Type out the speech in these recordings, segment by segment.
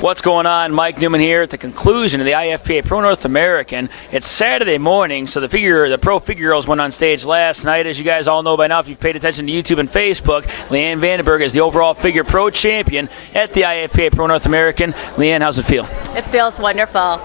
What's going on? Mike Neumann here at the conclusion of the IFPA Pro North American. It's Saturday morning, so the pro figure girls went on stage last night. As you guys all know by now, if you've paid attention to YouTube and Facebook, LeAnne Vandeberg is the overall figure pro champion at the IFPA Pro North American. LeAnne, how's it feel? It feels wonderful.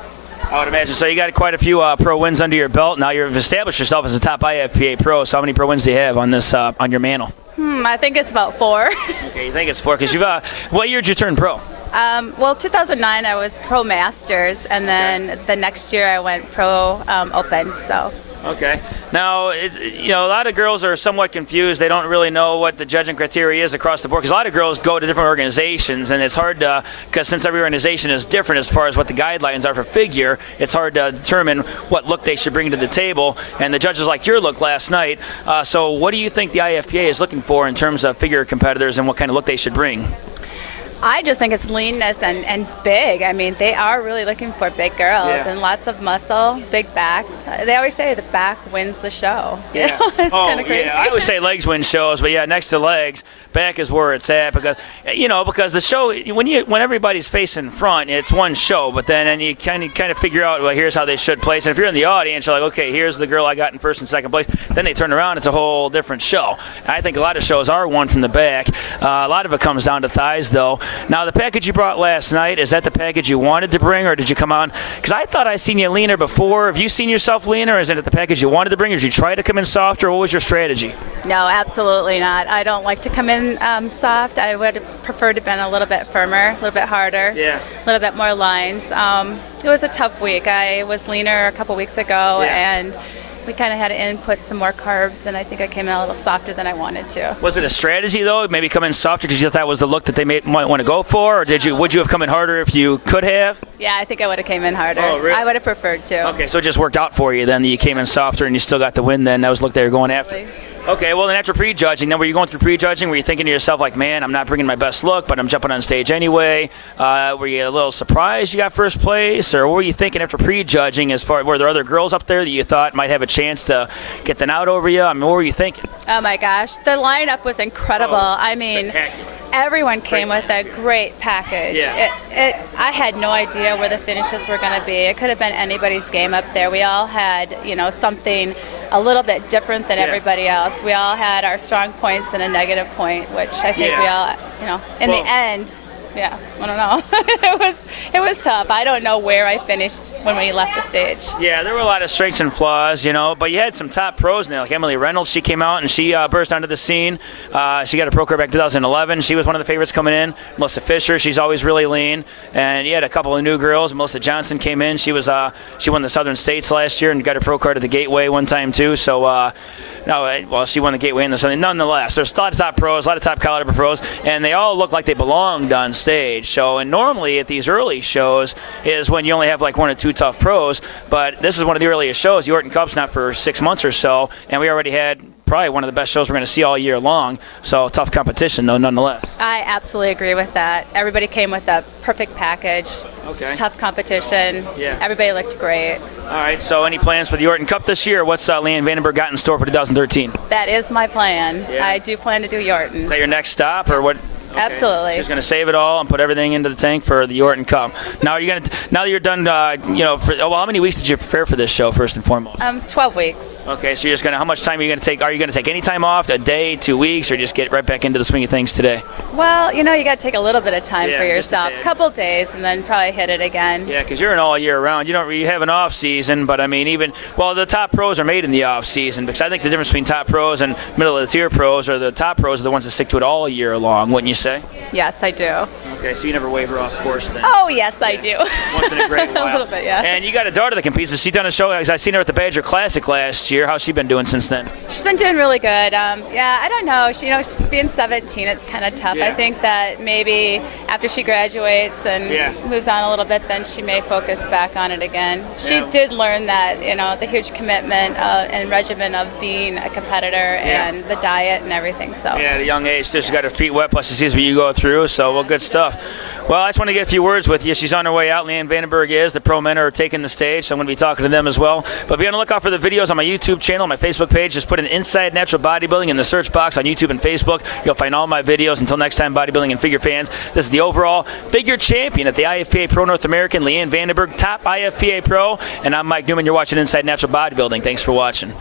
I would imagine. So you got quite a few pro wins under your belt. Now you've established yourself as a top IFPA pro. So how many pro wins do you have on this on your mantle? I think it's about 4. Okay, you think it's 4 because you've. What year did you turn pro? Well, 2009 I was Pro Masters, and then the next year I went Pro Open. So. Okay. Now, a lot of girls are somewhat confused. They don't really know what the judging criteria is across the board because a lot of girls go to different organizations, and it's hard to, because since every organization is different as far as what the guidelines are for figure, it's hard to determine what look they should bring to the table. And the judges like your look last night. So what do you think the IFPA is looking for in terms of figure competitors and what kind of look they should bring? I just think it's leanness and big. I mean, they are really looking for big girls and lots of muscle, big backs. They always say the back wins the show. Yeah. It's kind of crazy. Yeah. I always say legs win shows, but yeah, next to legs, back is where it's at because the show when everybody's facing front, it's one show, but then you kind of figure out, well, here's how they should place. And if you're in the audience, you're like, okay, here's the girl I got in first and second place. Then they turn around, it's a whole different show. I think a lot of shows are won from the back. A lot of it comes down to thighs, though. Now, the package you brought last night, is that the package you wanted to bring, or did you come on? Because I thought I seen you leaner before. Have you seen yourself leaner, or is it the package you wanted to bring, or did you try to come in softer, or what was your strategy? No, absolutely not. I don't like to come in soft. I would have preferred to have been a little bit firmer, a little bit harder, a little bit more lines. It was a tough week. I was leaner a couple weeks ago, and we kind of had to input some more carbs, and I think I came in a little softer than I wanted to. Was it a strategy, though, maybe come in softer because you thought that was the look that they might want to go for, or would you have come in harder if you could have? Yeah, I think I would have came in harder. Oh, really? I would have preferred to. Okay, so it just worked out for you then that you came in softer and you still got the win then. That was the look they were going after. Okay, well, then after prejudging, then were you going through prejudging? Were you thinking to yourself, like, man, I'm not bringing my best look, but I'm jumping on stage anyway? Were you a little surprised you got first place? Or what were you thinking after prejudging as far, were there other girls up there that you thought might have a chance to get the nod over you? I mean, what were you thinking? Oh, my gosh. The lineup was incredible. I mean, everyone came with a great package. Yeah. I had no idea where the finishes were going to be. It could have been anybody's game up there. We all had, something a little bit different than everybody else. We all had our strong points and a negative point, which I think we all, in the end, I don't know. It was tough. I don't know where I finished when we left the stage. Yeah, there were a lot of strengths and flaws, but you had some top pros in there, like Emily Reynolds. She came out and she burst onto the scene. She got a pro card back in 2011. She was one of the favorites coming in. Melissa Fisher, she's always really lean. And you had a couple of new girls. Melissa Johnson came in. She won the Southern States last year and got a pro card at the Gateway one time too. So. She won the Gateway in the Sunday. Nonetheless, there's a lot of top pros, a lot of top caliber pros, and they all look like they belonged on stage. So, and normally at these early shows is when you only have like 1 or 2 tough pros, but this is one of the earliest shows. The Orton Cup's not for 6 months or so, and we already had probably one of the best shows we're going to see all year long. So tough competition, though, nonetheless. I absolutely agree with that. Everybody came with a perfect package. Okay. Tough competition. Yeah. Everybody looked great. All right. So any plans for the Orton Cup this year? What's LeAnne Vandeberg got in store for 2013? That is my plan. Yeah. I do plan to do Yorton. Is that your next stop, or what? Okay. Absolutely. She's going to save it all and put everything into the tank for the Orton Cup. Now that you're done, how many weeks did you prepare for this show first and foremost? 12 weeks. Okay, so you're just how much time are you going to take? Are you going to take any time off, a day, 2 weeks, or just get right back into the swing of things today? Well, you got to take a little bit of time for yourself, a couple days, and then probably hit it again. Yeah, because you're an all year round. You don't really have an off season, but I mean, the top pros are made in the off season, because I think the difference between top pros and middle of the tier pros are the top pros are the ones that stick to it all year long, wouldn't you say? Yes, I do. Okay, so you never waver off course then? Oh, yes, I do. Once in a great while. A little bit, yeah. And you got a daughter that competes. Has she done a show? I seen her at the Badger Classic last year. How's she been doing since then? She's been doing really good. I don't know. She's being 17. It's kind of tough. I think that maybe after she graduates and moves on a little bit, then she may focus back on it again. She did learn that, the huge commitment and regimen of being a competitor and the diet and everything. So. Yeah, at a young age, she's got her feet wet. Plus, she sees days what you go through. So, well, good stuff. Well, I just want to get a few words with you. She's on her way out. LeAnne Vandeberg is. The pro men are taking the stage, so I'm going to be talking to them as well. But be on the lookout for the videos on my YouTube channel, my Facebook page. Just put in Inside Natural Bodybuilding in the search box on YouTube and Facebook. You'll find all my videos. Until next time, bodybuilding and figure fans, this is the overall figure champion at the IFPA Pro North American, LeAnne Vandeberg, top IFPA Pro. And I'm Mike Neumann. You're watching Inside Natural Bodybuilding. Thanks for watching.